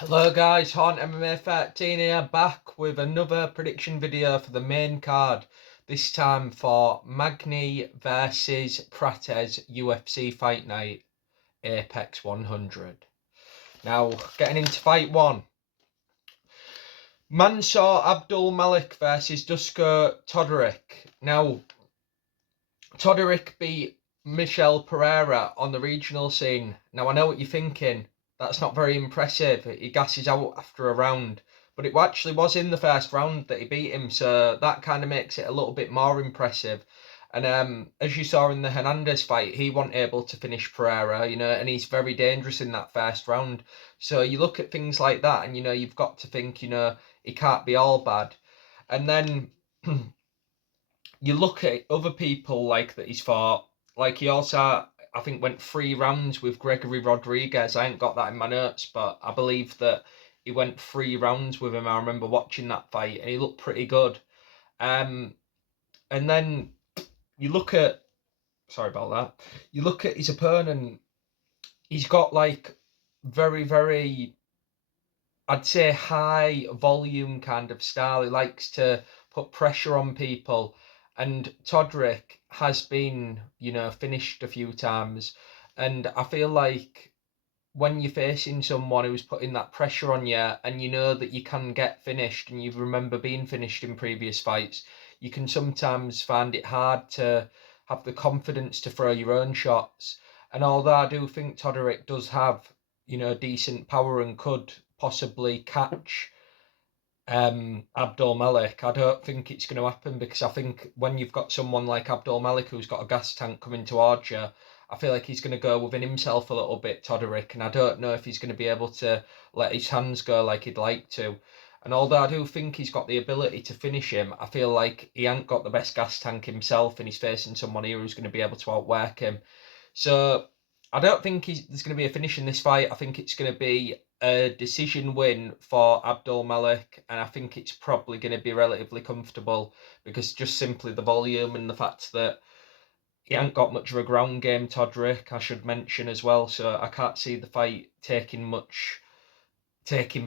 Hello guys, Horn MMA 13 here, back with another prediction video for the main card. This time for Magny versus Prates UFC Fight Night Apex 100. Now, getting into fight one. Mansour Abdul Malik versus Dusko Todoric. Now, Todoric beat Michel Pereira on the regional scene. Now, I know what you're thinking. That's not very impressive. He gasses out after a round. But it actually was in the first round that he beat him, so that kind of makes it a little bit more impressive. And as you saw in the Hernandez fight, he wasn't able to finish Pereira, and he's very dangerous in that first round. So you look at things like that, and you've got to think, he can't be all bad. And then you look at other people like that he's fought. Like he also, I think, went 3 rounds with Gregory Rodriguez. I ain't got that in my notes, but I believe that he went 3 rounds with him. I remember watching that fight, and he looked pretty good. And then you look at, sorry about that. You look at his opponent. He's got like very, very, I'd say, high volume kind of style. He likes to put pressure on people. And Todrick has been, finished a few times. And I feel like when you're facing someone who's putting that pressure on you and you know that you can get finished and you remember being finished in previous fights, you can sometimes find it hard to have the confidence to throw your own shots. And although I do think Todoric does have, decent power and could possibly catch Abdul Malik, I don't think it's going to happen, because I think when you've got someone like Abdul Malik who's got a gas tank coming towards you, I feel like he's going to go within himself a little bit, Todoric, and I don't know if he's going to be able to let his hands go like he'd like to. And although I do think he's got the ability to finish him, I feel like he ain't got the best gas tank himself, and he's facing someone here who's going to be able to outwork him. So I don't think there's going to be a finish in this fight. I think it's going to be a decision win for Abdul Malik, and I think it's probably going to be relatively comfortable, because just simply the volume and the fact that he ain't got much of a ground game, Todrick, I should mention as well. So I can't see the fight taking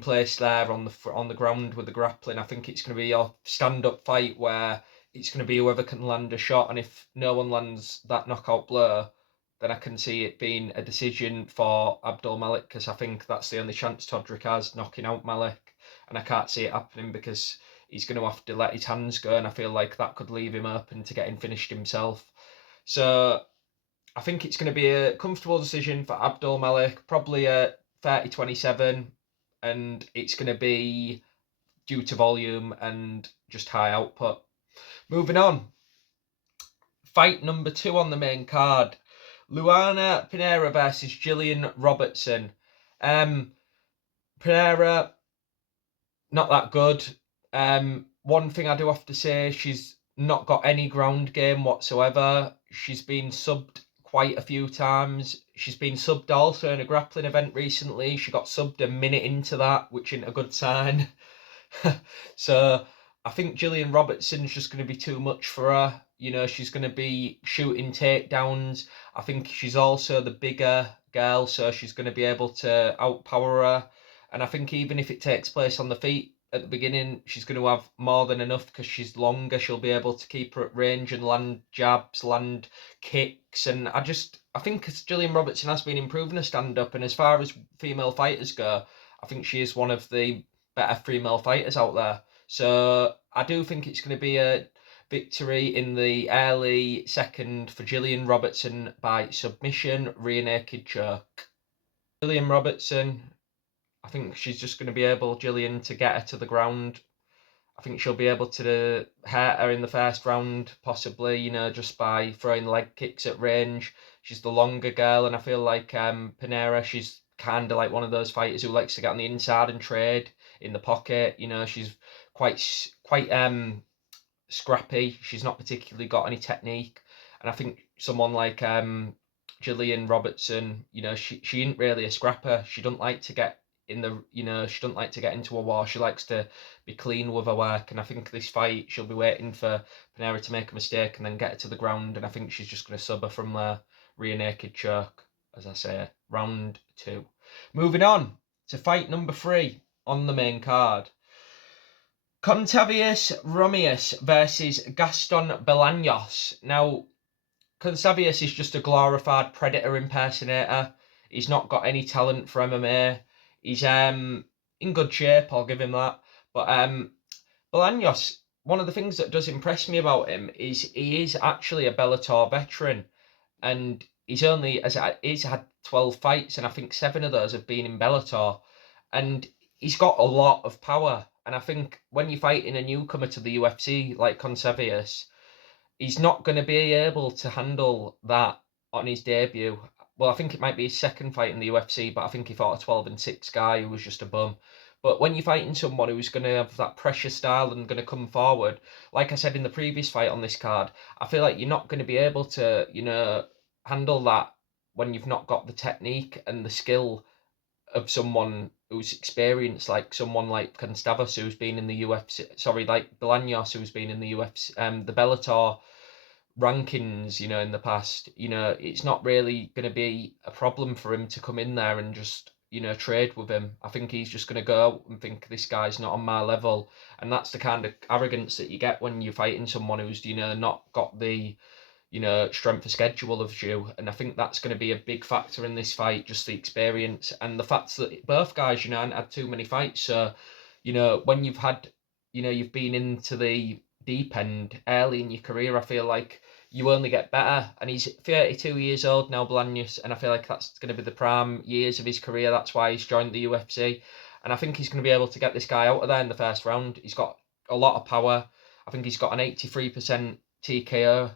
place there on the ground with the grappling. I think it's going to be a stand-up fight where it's going to be whoever can land a shot, and if no one lands that knockout blow, then I can see it being a decision for Abdul Malik, because I think that's the only chance Todrick has, knocking out Malik, and I can't see it happening because he's going to have to let his hands go, and I feel like that could leave him open to getting finished himself. So I think it's going to be a comfortable decision for Abdul Malik, probably a 30-27, and it's going to be due to volume and just high output. Moving on, fight number 2 on the main card. Luana Pinheiro versus Gillian Robertson. Pinheiro, not that good. One thing I do have to say, she's not got any ground game whatsoever. She's been subbed quite a few times. She's been subbed also in a grappling event recently. She got subbed a minute into that, which isn't a good sign. So I think Gillian Robertson's just going to be too much for her. She's going to be shooting takedowns. I think she's also the bigger girl, so she's going to be able to outpower her. And I think even if it takes place on the feet at the beginning, she's going to have more than enough, because she's longer. She'll be able to keep her at range and land jabs, land kicks. And I think Gillian Robertson has been improving her stand-up. And as far as female fighters go, I think she is one of the better female fighters out there. So I do think it's going to be a victory in the early second for Gillian Robertson by submission, rear naked choke. Gillian Robertson, I think she's just going to be able, Gillian, to get her to the ground. I think she'll be able to hurt her in the first round, possibly, just by throwing leg kicks at range. She's the longer girl, and I feel like Pinheiro, she's kind of like one of those fighters who likes to get on the inside and trade in the pocket. She's quite scrappy. She's not particularly got any technique, and I think someone like Gillian Robertson, she ain't really a scrapper. She doesn't like to get she doesn't like to get into a war. She likes to be clean with her work, and I think this fight she'll be waiting for Pinheiro to make a mistake and then get her to the ground, and I think she's just going to sub her from there. Rear naked choke, as I say. Round 2. Moving on, to fight number 3 on the main card. Contavious Romius versus Gaston Bolaños. Now, Contavious is just a glorified Predator impersonator. He's not got any talent for MMA. He's in good shape, I'll give him that. But Bolaños, one of the things that does impress me about him is he is actually a Bellator veteran, and he's had 12 fights, and I think 7 of those have been in Bellator, and he's got a lot of power. And I think when you're fighting a newcomer to the UFC like Contavious, he's not going to be able to handle that on his debut. Well, I think it might be his second fight in the UFC, but I think he fought a 12-6 guy who was just a bum. But when you're fighting someone who's going to have that pressure style and going to come forward, like I said in the previous fight on this card, I feel like you're not going to be able to, handle that when you've not got the technique and the skill of someone who's experienced, like someone like Constavos who's been in the UFC, like Bolaños who's been in the UFC, the Bellator rankings, in the past. It's not really going to be a problem for him to come in there and just, trade with him. I think he's just going to go out and think this guy's not on my level. And that's the kind of arrogance that you get when you're fighting someone who's, not got the, strength of schedule of you. And I think that's going to be a big factor in this fight, just the experience and the fact that both guys, haven't had too many fights. So, when you've had, you've been into the deep end early in your career, I feel like you only get better. And he's 32 years old now, Bolaños, and I feel like that's going to be the prime years of his career. That's why he's joined the UFC. And I think he's going to be able to get this guy out of there in the first round. He's got a lot of power. I think he's got an 83% TKO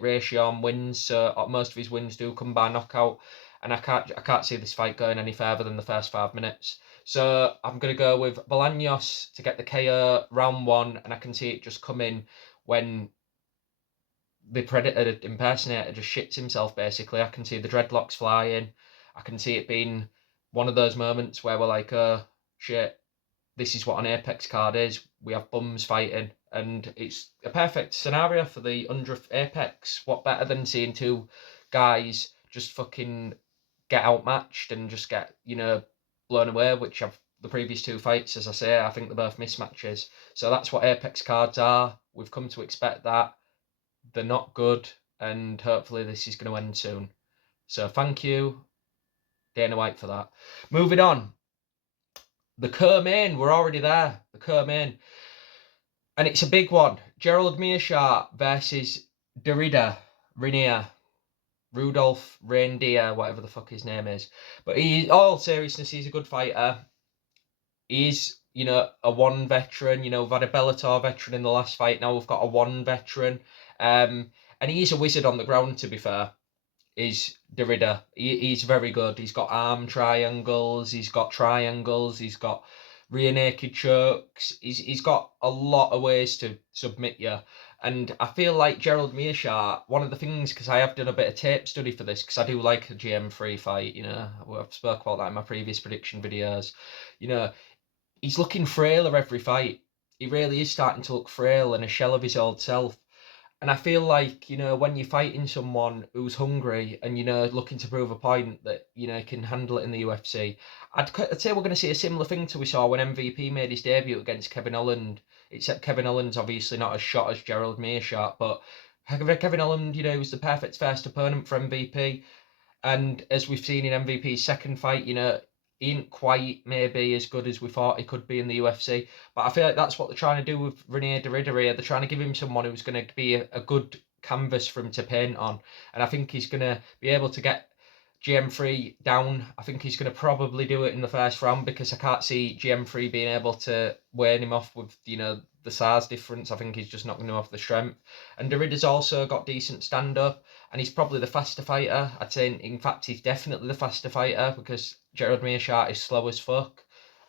ratio on wins, so most of his wins do come by knockout. And I can't see this fight going any further than the first 5 minutes. So I'm going to go with Bolaños to get the KO round 1, and I can see it just coming when the Predator impersonator just shits himself, basically. I can see the dreadlocks flying. I can see it being one of those moments where we're like, oh, shit, this is what an Apex card is. We have bums fighting, and it's a perfect scenario for the 100th Apex. What better than seeing 2 guys just fucking get outmatched and just get, blown away, which have the previous 2 fights, as I say, I think they're both mismatches. So that's what Apex cards are. We've come to expect that. They're not good, and hopefully this is going to end soon. So thank you, Dana White, for that. Moving on. The co-main, we're already there. The co-main. And it's a big one. Gerald Meerschaert versus Rudolph Reindeer, whatever the fuck his name is. But all seriousness, he's a good fighter. He's, a 1 veteran. We've had a Bellator veteran in the last fight. Now we've got a 1 veteran. And he's a wizard on the ground, to be fair. Is Derrida. He's very good. He's got arm triangles. He's got triangles. He's got rear naked chokes. He's got a lot of ways to submit you. And I feel like Gerald Meerschaert, one of the things, because I have done a bit of tape study for this, because I do like a GM3 fight, I've spoke about that in my previous prediction videos. He's looking frailer every fight. He really is starting to look frail and a shell of his old self. And I feel like, when you're fighting someone who's hungry and, looking to prove a point that, can handle it in the UFC, I'd say we're going to see a similar thing to we saw when MVP made his debut against Kevin Holland. Except Kevin Holland's obviously not as shot as Gerald Meerschaert, but Kevin Holland, he was the perfect first opponent for MVP. And as we've seen in MVP's second fight, he ain't quite maybe as good as we thought he could be in the UFC. But I feel like that's what they're trying to do with Rene Derrida here. They're trying to give him someone who's going to be a good canvas for him to paint on. And I think he's going to be able to get GM3 down. I think he's going to probably do it in the first round, because I can't see GM3 being able to wear him off with, the size difference. I think he's just not going to have the strength. And Derrida's also got decent stand-up, and he's probably the faster fighter. I'd say, in fact, he's definitely the faster fighter, because Gerald Meerschaert is slow as fuck.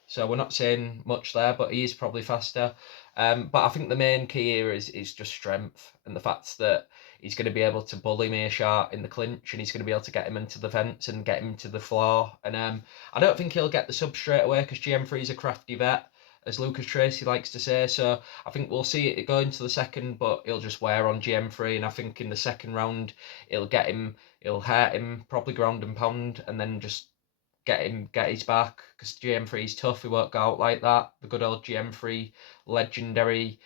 So we're not saying much there, but he is probably faster. But I think the main key here is just strength, and the fact that he's going to be able to bully Meerschaert in the clinch, and he's going to be able to get him into the fence and get him to the floor. And I don't think he'll get the sub straight away, because GM3 is a crafty vet, as Lucas Tracy likes to say. So I think we'll see it go into the second, but he'll just wear on GM3. And I think in the second round, he'll hurt him, probably ground and pound, and then just get his back, because GM3 is tough. He won't go out like that. The good old GM3 legendary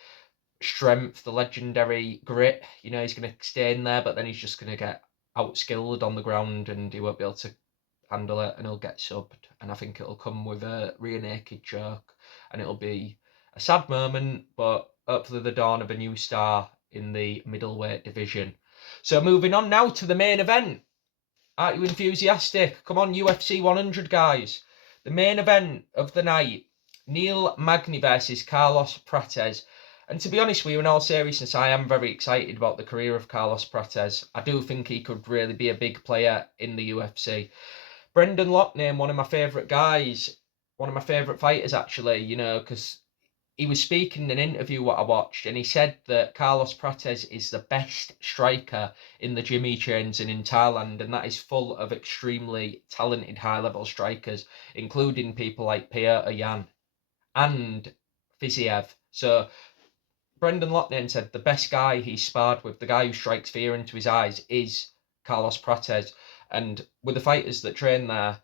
strength, the legendary grit. You know, he's going to stay in there, but then he's just going to get outskilled on the ground and he won't be able to handle it, and he'll get subbed. And I think it'll come with a rear naked choke, and it'll be a sad moment, but hopefully the dawn of a new star in the middleweight division. So moving on now to the main event. Aren't you enthusiastic? Come on, UFC 100 guys. The main event of the night, Neil Magny versus Carlos Prates. And to be honest with you, in all seriousness, I am very excited about the career of Carlos Prates. I do think he could really be a big player in the UFC. Brendan Loughnane, one of my favourite guys, one of my favourite fighters actually, you know, because he was speaking in an interview what I watched, and he said that Carlos Prates is the best striker in the Jimmy chains and in Thailand, and that is full of extremely talented high-level strikers, including people like Petr Yan and Fiziev. So Brendan Loughnane said the best guy he's sparred with, the guy who strikes fear into his eyes, is Carlos Prates. And with the fighters that train there,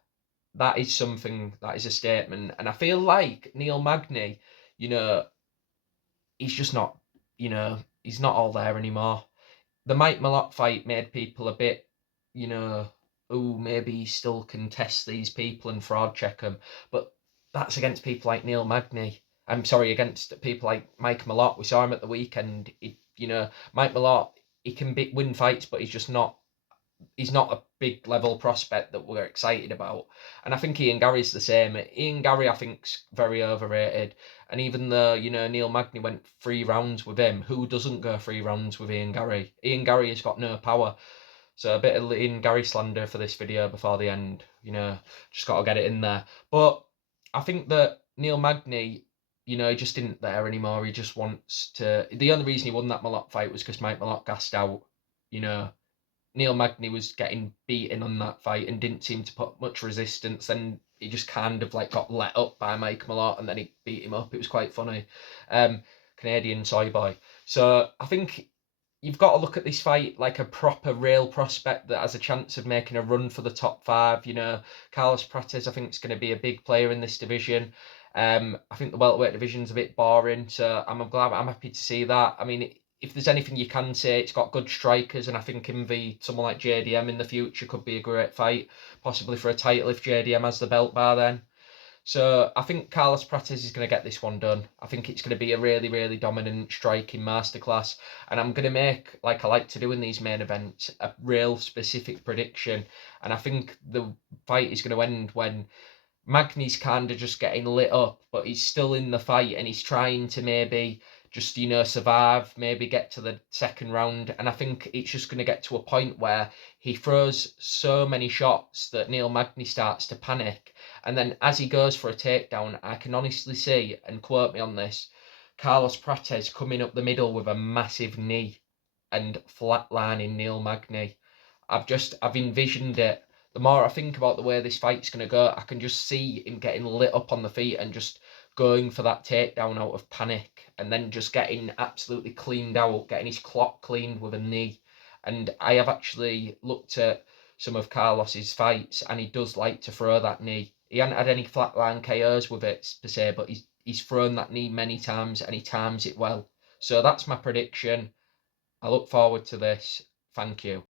that is something, that is a statement. And I feel like Neil Magny, you know, he's just not, you know, he's not all there anymore. The Mike Malott fight made people a bit, you know, oh, maybe he still can test these people and fraud check them. But that's against people like Neil Magny. I'm sorry, against people like Mike Malott. We saw him at the weekend. You know, Mike Malott, he can win fights, but he's just not, he's not a big level prospect that we're excited about. And I think Ian Gary's the same. Ian Gary, I think's very overrated. And even though, you know, Neil Magny went 3 rounds with him, who doesn't go 3 rounds with Ian Gary? Ian Gary has got no power. So a bit of Ian Gary slander for this video before the end. You know, just got to get it in there. But I think that Neil Magny, you know, he just isn't there anymore. He just wants to... The only reason he won that Malott fight was because Mike Malott gassed out, you know. Neil Magny was getting beaten on that fight and didn't seem to put much resistance. Then he just kind of like got let up by Mike Malott and then he beat him up. It was quite funny. Canadian soy boy. So I think you've got to look at this fight like a proper real prospect that has a chance of making a run for the top 5. You know, Carlos Prates, I think, is going to be a big player in this division. I think the welterweight division's a bit boring, so I'm happy to see that. I mean, if there's anything you can say, it's got good strikers, and I think him v someone like JDM in the future could be a great fight, possibly for a title if JDM has the belt by then. So I think Carlos Prates is going to get this one done. I think it's going to be a really, really dominant striking masterclass, and I'm going to make, like I like to do in these main events, a real specific prediction, and I think the fight is going to end when Magny's kind of just getting lit up, but he's still in the fight and he's trying to maybe just, you know, survive, maybe get to the second round. And I think it's just going to get to a point where he throws so many shots that Neil Magny starts to panic. And then as he goes for a takedown, I can honestly see, and quote me on this, Carlos Prates coming up the middle with a massive knee and flatlining Neil Magny. I've envisioned it. The more I think about the way this fight's going to go, I can just see him getting lit up on the feet and just going for that takedown out of panic, and then just getting absolutely cleaned out, getting his clock cleaned with a knee. And I have actually looked at some of Carlos's fights, and he does like to throw that knee. He hasn't had any flatline KOs with it per se, but he's thrown that knee many times and he times it well. So that's my prediction. I look forward to this. Thank you.